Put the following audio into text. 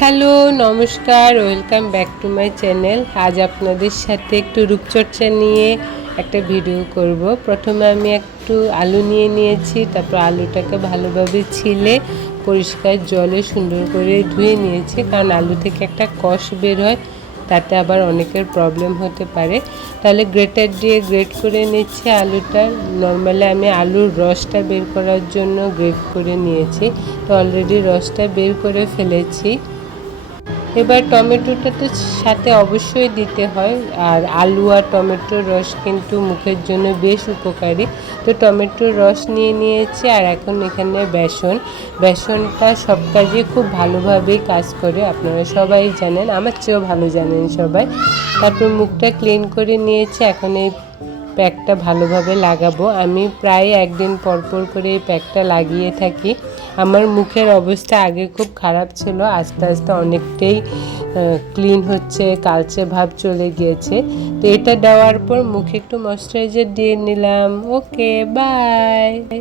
Hello, নমস্কার, welcome back to my channel. আজ আপনাদের সাথে একটু রূপচর্চা নিয়ে একটা ভিডিও করব। প্রথমে আমি একটু আলু নিয়ে নিয়েছি, তারপর আলুটাকে ভালোভাবে ছিলে পরিষ্কার জলে সুন্দর করে ধুয়ে নিয়েছি, কারণ আলু থেকে একটা কষ বের হয়, তাতে আবার অনেকের প্রবলেম হতে পারে। তাহলে গ্রেটার দিয়ে গ্রেট করে নিচ্ছি আলুটা। নর্মালি আমি আলুর রসটা বের করার জন্য গ্রেট করে নিয়েছি, তো অলরেডি রসটা বের করে ফেলেছি। এবার টমেটোটা তো সাথে অবশ্যই দিতে হয়, আর আলু আর টমেটোর রস কিন্তু মুখের জন্য বেশ উপকারী। তো টমেটোর রস নিয়ে নিয়েছি, আর এখন এখানে বেসনটা সব কাজে খুব ভালোভাবেই কাজ করে, আপনারা সবাই জানেন, আমার চেয়েও ভালো জানেন সবাই। তারপর মুখটা ক্লিন করে নিয়েছি, এখন এই প্যাকটা ভালোভাবে লাগাবো। আমি প্রায় একদিন পর করে এই প্যাকটা লাগিয়ে থাকি। আমার মুখের অবস্থা আগে খুব খারাপ ছিল, আস্তে আস্তে অনেকটাই ক্লিন হচ্ছে, কালচে ভাব চলে গিয়েছে। তো এটা দেওয়ার পর মুখে একটু ময়শ্চারাইজার দিয়ে নিলাম। ওকে, বাই।